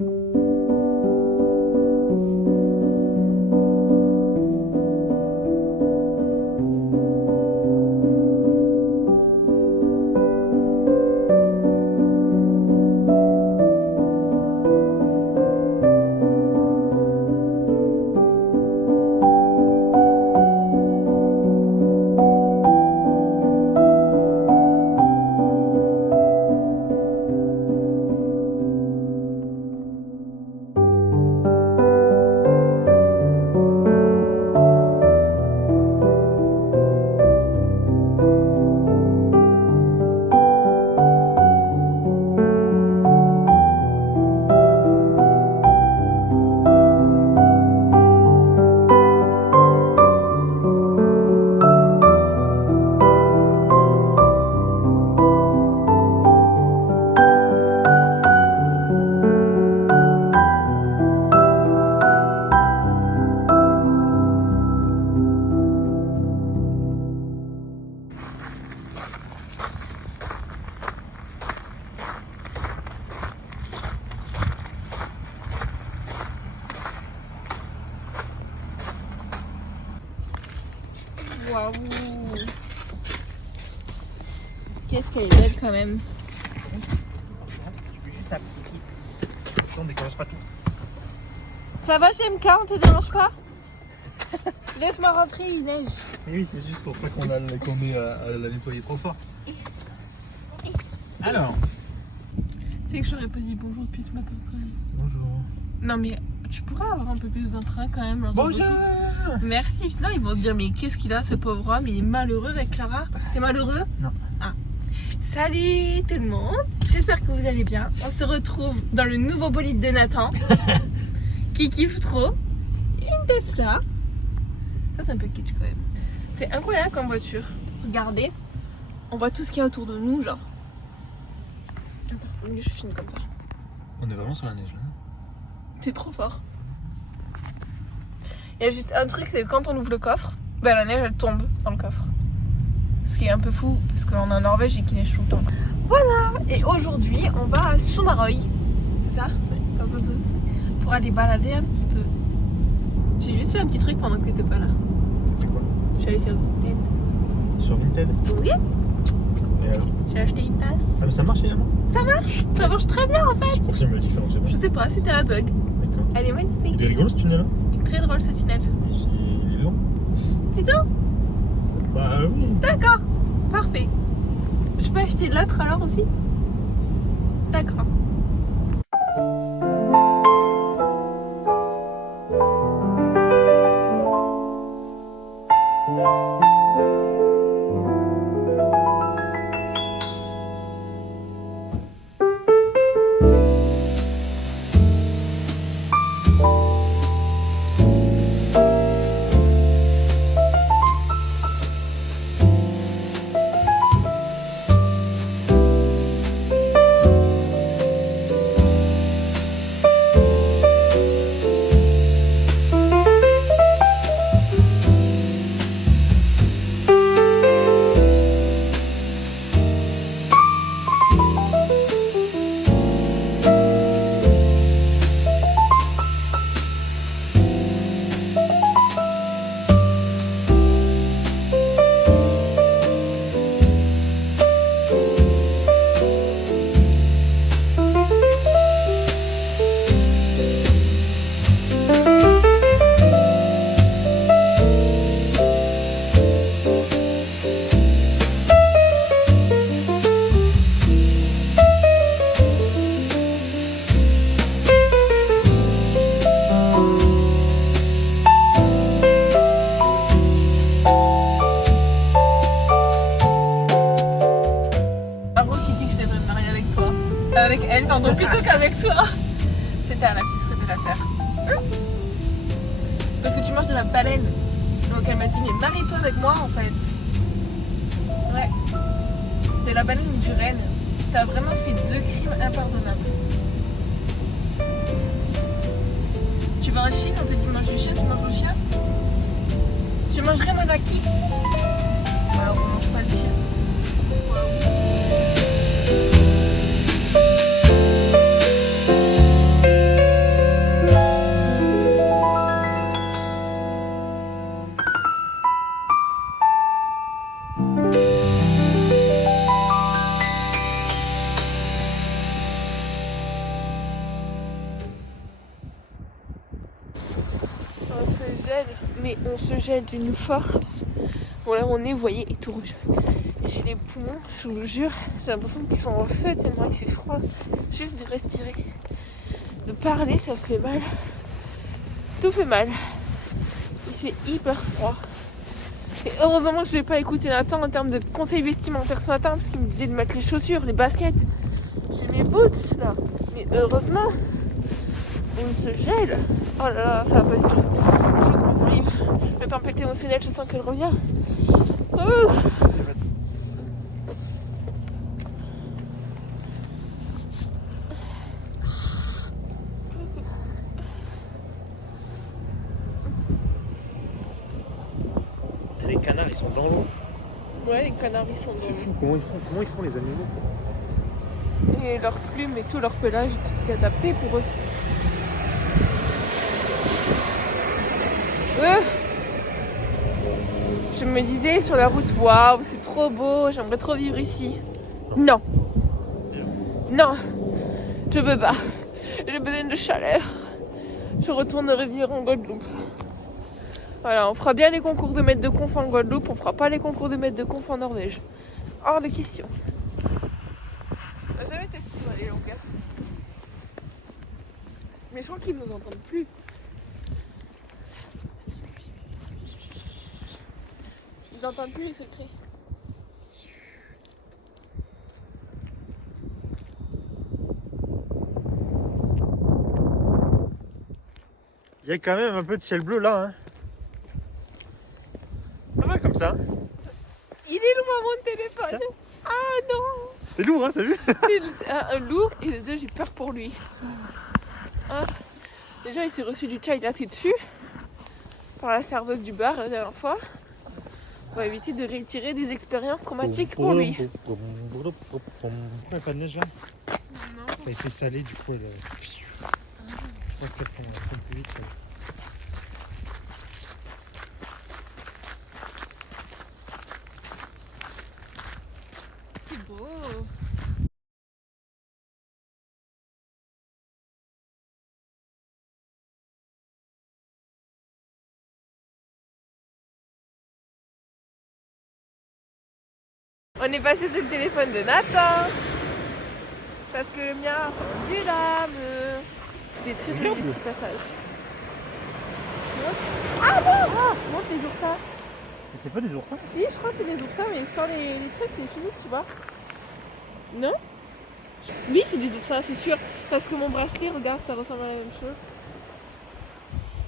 Waouh! Qu'est-ce qu'elle est belle quand même. On décollage pas tout. Ça va GMK, on te dérange pas? Laisse-moi rentrer, il neige. Mais oui, c'est juste pour pas qu'on ait à la nettoyer trop fort. Alors. Tu sais que j'aurais pas dit bonjour depuis ce matin quand même. Bonjour. Non mais tu pourrais avoir un peu plus d'entrain quand même. Bonjour. Merci, sinon ils vont se dire mais qu'est-ce qu'il a ce pauvre homme, il est malheureux avec Clara. T'es malheureux? Non. Ah. Salut tout le monde, j'espère que vous allez bien. On se retrouve dans le nouveau bolide de Nathan qui kiffe trop. Une Tesla. Ça c'est un peu kitsch quand même. C'est incroyable comme voiture. Regardez, on voit tout ce qu'il y a autour de nous genre. Attends, je filme comme ça. On est vraiment sur la neige là. C'est trop fort. Il y a juste un truc, c'est que quand on ouvre le coffre, ben la neige elle tombe dans le coffre. Ce qui est un peu fou parce qu'on est en Norvège et qu'il neige tout le temps. Voilà. Et aujourd'hui on va à Sumarøy. C'est ça? Comme ça, pour aller balader un petit peu. J'ai juste fait un petit truc pendant que t'étais pas là. C'est quoi? Je suis allée sur Vinted. Sur Vinted? Oui. Et alors? J'ai acheté une tasse. Ah mais ça marche finalement? Ça marche très bien en fait. Pourquoi tu me dis que ça marchait pas? Je sais pas, c'était un bug. D'accord. Elle est magnifique. Il est rigolo ce tunnel là? Très drôle ce tunnel. Il est long. C'est tout? Bah oui. D'accord, parfait. Je peux acheter l'autre alors aussi? D'accord. Avec elle, pardon, plutôt qu'avec toi. C'était un lapsus révélateur. Parce que tu manges de la baleine. Donc elle m'a dit, mais marie-toi avec moi en fait. Ouais. De la baleine et du renne. T'as vraiment fait 2 crimes impardonnables. Tu vas en Chine, on te dit mange du chien, tu manges le chien. Tu mangerais monaki. Alors on mange pas le chien. Wow. gèle, mais on se gèle d'une force. Bon là mon nez, vous voyez, est tout rouge. J'ai les poumons, je vous le jure, j'ai l'impression qu'ils sont en feu tellement il fait froid. Juste de respirer, de parler, ça fait mal. Tout fait mal. Il fait hyper froid. Et heureusement que je n'ai pas écouté Nathan en termes de conseils vestimentaires ce matin, parce qu'il me disait de mettre les chaussures, les baskets. J'ai mes boots là, mais heureusement, on se gèle. Oh là là, ça va pas du tout. Je comprime. La tempête émotionnelle, je sens qu'elle revient. Ouh. Les canards, ils sont dans l'eau. Ouais, les canards ils sont C'est dans- fou, comment ils font les animaux? Et leurs plumes et tout, leur pelage, tout est adapté pour eux. Je me disais sur la route, waouh, c'est trop beau, j'aimerais trop vivre ici. Non. Non, je peux pas. J'ai besoin de chaleur. Je retournerai vivre en Guadeloupe. Voilà, on fera bien les concours de maître de conf en Guadeloupe, on fera pas les concours de maître de conf en Norvège. Hors de question. On n'a jamais testé dans les longueurs. Mais je crois qu'ils nous entendent plus. Ils entendent plus les secrets. Il y a quand même un peu de ciel bleu là. Hein. Pas mal comme ça. Il est loin mon téléphone. Tiens. Ah non. C'est lourd, hein, t'as vu? C'est un lourd et le deux j'ai peur pour lui. Ah. Déjà il s'est reçu du chai latte dessus par la serveuse du bar la dernière fois. On va éviter de réitérer des expériences traumatiques pour lui. Pourquoi pas de neige là? Non. Ça a été salé du coup. Je pense qu'elles sont plus vite. C'est beau. On est passé sur le téléphone de Nathan. Parce que le mien a rendu l'âme. C'est très joli le petit passage. Ah bon. Montre les oursins. C'est pas des oursins? Si, je crois que c'est des oursins, mais sans les trucs, c'est fini, tu vois. Non? Oui, c'est des oursins, c'est sûr. Parce que mon bracelet, regarde, ça ressemble à la même chose.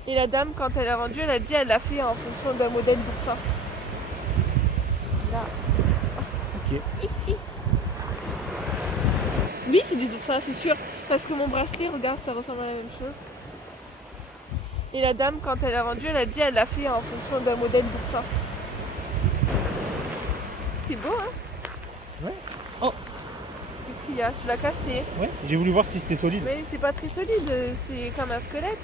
Et la dame, quand elle a vendu, elle a dit elle l'a fait en fonction d'un modèle d'oursin. Là. Ok. Oui, c'est des oursins, c'est sûr. Parce que mon bracelet, regarde, ça ressemble à la même chose. Et la dame, quand elle a vendu, elle a dit elle l'a fait en fonction d'un modèle d'oursin. C'est beau, hein? Ouais. Oh. Qu'est-ce qu'il y a? Tu l'as cassé. Ouais, j'ai voulu voir si c'était solide. Mais c'est pas très solide, c'est comme un squelette.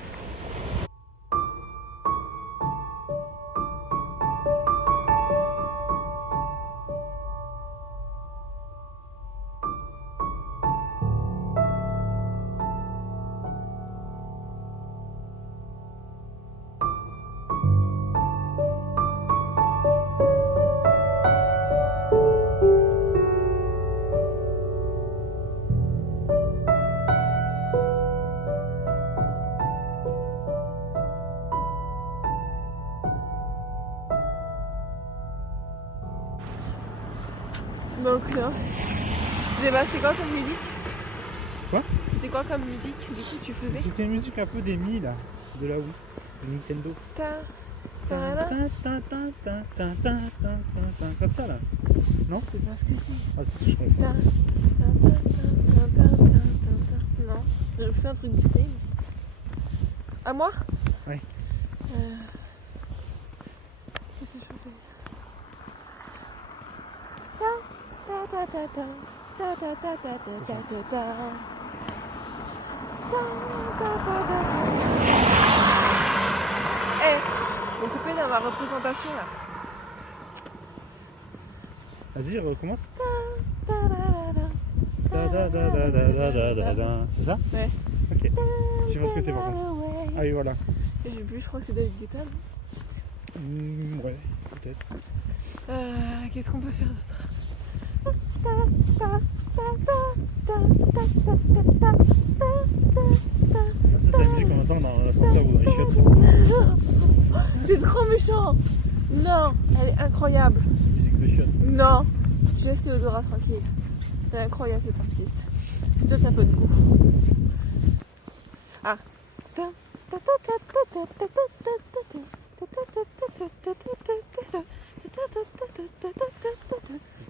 Donc, c'était quoi comme musique? Quoi? C'était quoi comme musique du coup tu faisais? C'était une musique un peu des Mi là, de la Wii, de Nintendo. Comme ça là. Non? Je sais pas ce que c'est. Ah, je connais pas. Non, j'aurais plutôt un truc Disney. À moi? Ouais. Qu'est-ce que je fais? Eh, on coupait dans ma représentation là. Vas-y, recommence. C'est ça? Ouais. Ok. Je sais pas ce que c'est par contre. Ah oui, voilà. Et j'ai plus, je crois que c'est David Guetta. Ouais, peut-être. Qu'est-ce qu'on peut faire d'autre? C'est la musique qu'on entend dans l'ascenseur ou dans les chiottes. C'est trop méchant. Non, elle est incroyable. Musique de chiottes. Non, je laisse Théodora tranquille. Elle est incroyable cette artiste. C'est toi qui as un peu de goût. Ah.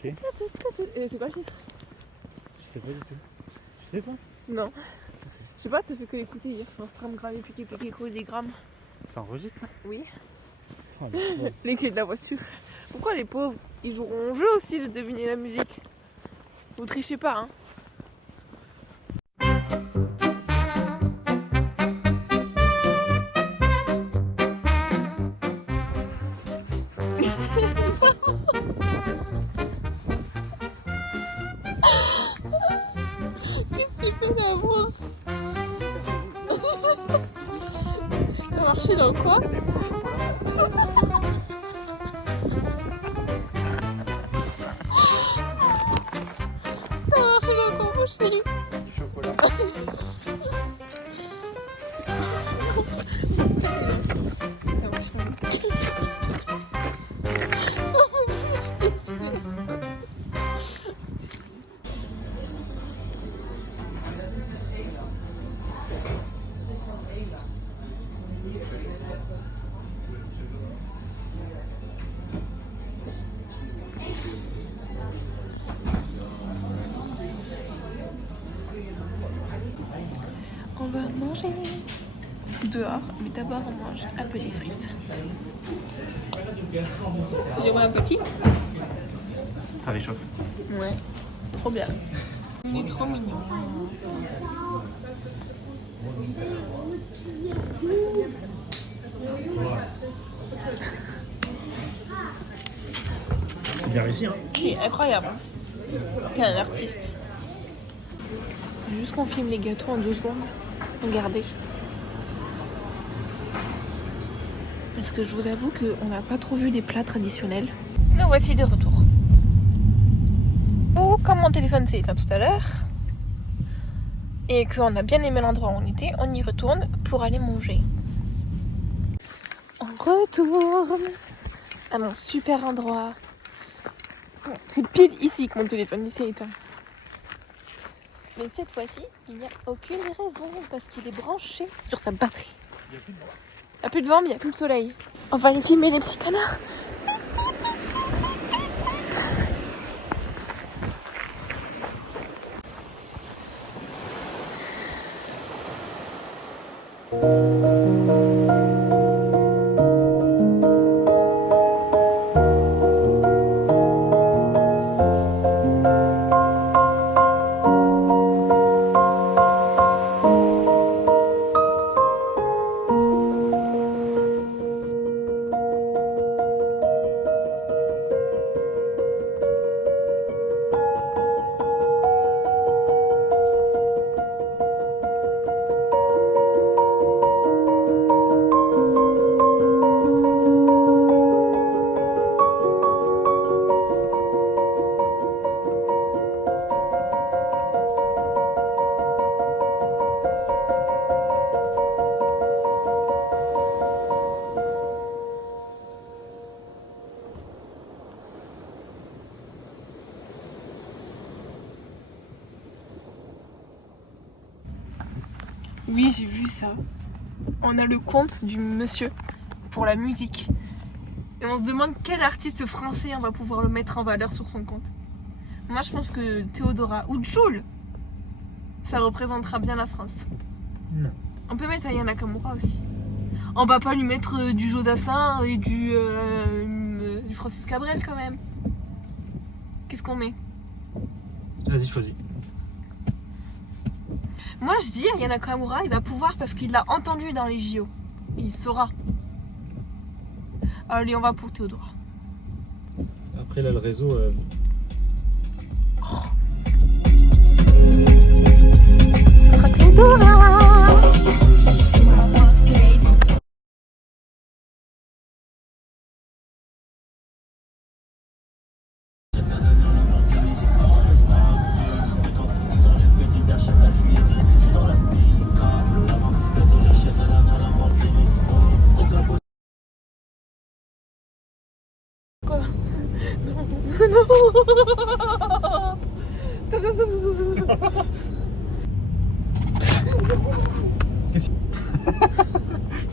Ok. Et c'est quoi le titre? Je sais pas du tout. Tu sais toi? Non. Je sais pas, t'as fait que l'écouter hier sur Instagram, gravé, piqué, des grammes. Ça enregistre là? Oui. Oh, ouais. Les clés de la voiture. Pourquoi les pauvres, ils joueront au jeu aussi de deviner la musique? Vous trichez pas, hein. Qu'est-ce que tu fais là, moi? T'as marché dans quoi? T'as marché dans quoi, mon chéri? Du chocolat. On va manger dehors, mais d'abord on mange un peu des frites. Tu veux un petit? Ça réchauffe. Ouais, trop bien. Il est trop mignon. C'est bien réussi hein. C'est incroyable. T'es un artiste. Faut juste qu'on filme les gâteaux en 2 secondes. Regardez. Parce que je vous avoue qu'on n'a pas trop vu des plats traditionnels. Nous voici de retour. Oh, comme mon téléphone s'est éteint tout à l'heure, et qu'on a bien aimé l'endroit où on était, on y retourne pour aller manger. On retourne à mon super endroit. C'est pile ici que mon téléphone s'est éteint. Mais cette fois-ci, il n'y a aucune raison parce qu'il est branché sur sa batterie. Il y a plus de vent. Il n'y a plus de vent, mais il n'y a plus de soleil. On va aller filmer les petits canards. Oui, j'ai vu ça. On a le compte du monsieur pour la musique. Et on se demande quel artiste français on va pouvoir le mettre en valeur sur son compte. Moi, je pense que Théodora ou Jul, ça représentera bien la France. Non. On peut mettre Aya Nakamura aussi. On va pas lui mettre du Jodassin et du Francis Cabrel quand même. Qu'est-ce qu'on met? Vas-y, choisis. Moi je dis Aya Nakamura, il va pouvoir parce qu'il l'a entendu dans les JO. Il saura. Allez, on va pour Théodora. Après là le réseau... Ça sera Théodora.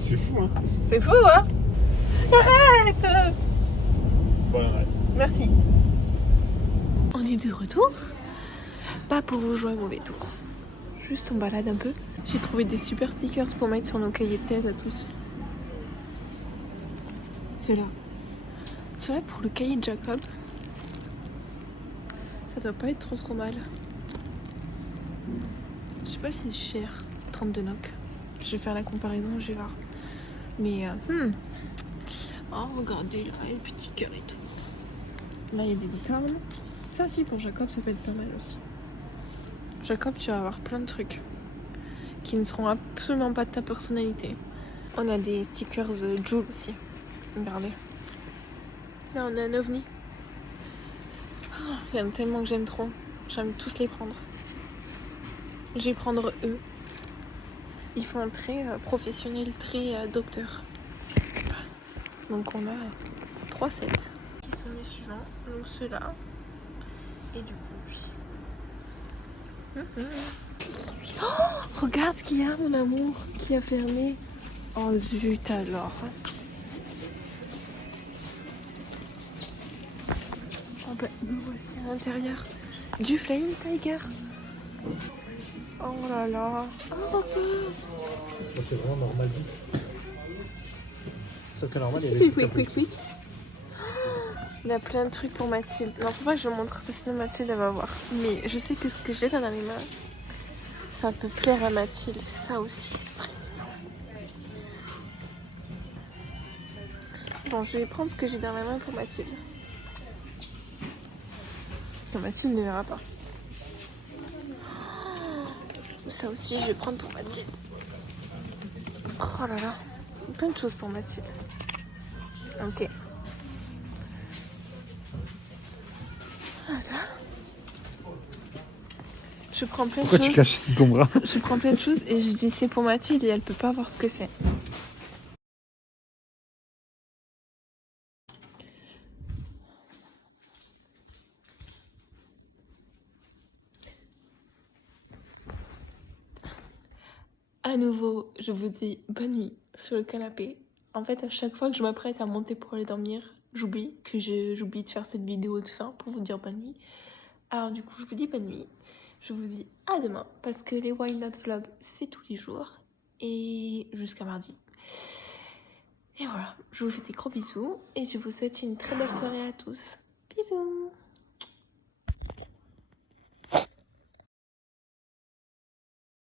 C'est fou, hein. C'est fou, hein? Arrête! Bon, arrête. Merci. On est de retour. Pas pour vous jouer un mauvais tour. Juste on balade un peu. J'ai trouvé des super stickers pour mettre sur nos cahiers de thèse à tous. Ceux-là. Ceux-là pour le cahier de Jacob. Ça doit pas être trop mal. Je sais pas si c'est cher. 32 NOK. Je vais faire la comparaison, je vais voir. Mais oh regardez là, il y a des petits cœurs et tout. Là il y a des licornes. Ça aussi pour Jacob ça peut être pas mal aussi. Jacob tu vas avoir plein de trucs qui ne seront absolument pas de ta personnalité. On a des stickers Joule aussi. Regardez. Là on a un ovni. Oh, il y en a tellement que j'aime trop. J'aime tous les prendre. Je vais prendre eux. Ils font très professionnel, très docteur. Donc on a 3 sets. Qui sont les suivants. Donc ceux-là. Et du coup lui. Oh, regarde ce qu'il y a mon amour. Qui a fermé. Oh zut alors. Oh bah nous voici à l'intérieur. Du Flying Tiger. Oh là là. Oh ok. C'est vraiment normal 10. Sauf que normal, il y a des Quick, trucs un peu quick, quick. Il y a plein de trucs pour Mathilde. Non, faut pas que je montre parce que sinon Mathilde elle va voir. Mais je sais que ce que j'ai là dans les mains, ça peut plaire à Mathilde. Ça aussi, c'est très mignon. Bon, je vais prendre ce que j'ai dans la main pour Mathilde. Que Mathilde ne verra pas. Ça aussi, je vais prendre pour Mathilde. Oh là là. Plein de choses pour Mathilde. Ok. Voilà. Je prends plein de Pourquoi choses. tu caches sous ton bras? Je prends plein de choses et je dis c'est pour Mathilde et elle peut pas voir ce que c'est. À nouveau, je vous dis bonne nuit sur le canapé. En fait, à chaque fois que je m'apprête à monter pour aller dormir, j'oublie de faire cette vidéo de fin pour vous dire bonne nuit. Alors du coup, je vous dis bonne nuit. Je vous dis à demain parce que les Why Not Vlog, c'est tous les jours et jusqu'à mardi. Et voilà, je vous fais des gros bisous et je vous souhaite une très belle soirée à tous. Bisous!